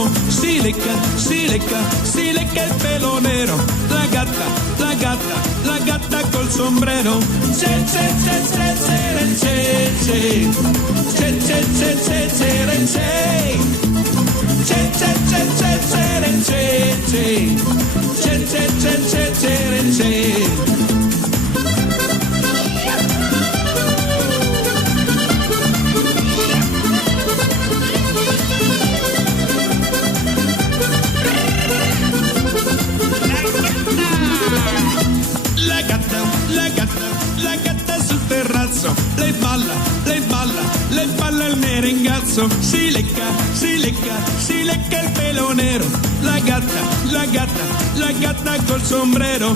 sombrero, si lecca il pelo nero, la gatta col sombrero, c'è, la gatta sul terrazzo, lei balla il merengazzo, si lecca il pelo nero, la gatta col sombrero,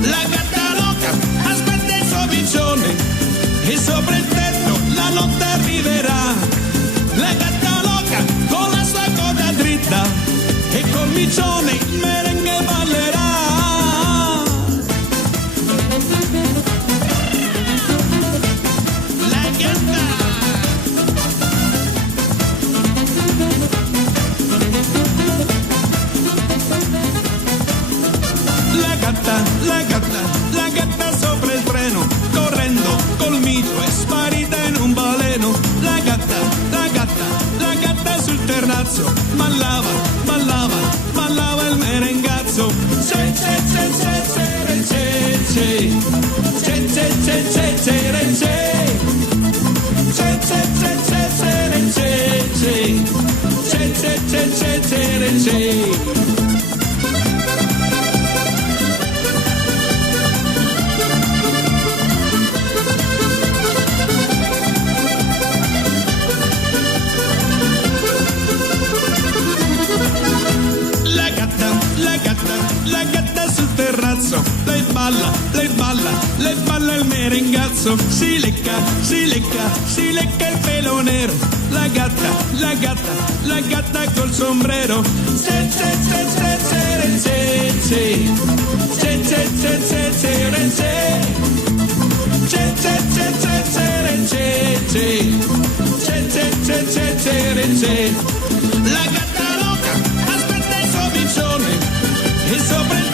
la gatta loca aspetta il suo piccione e sopra il tetto la notte arriverà, la gatta loca con la sua coda dritta e col miccione il merengue ballerà. La gatta sopra il treno, correndo col micio è sparita in un baleno. La gatta sul terrazzo, ballava il merengazzo. La gatta sul terrazzo, lei balla il merengazzo, si lecca il pelo nero, la gatta col sombrero, la gatta loca aspetta il suo piccione e sopra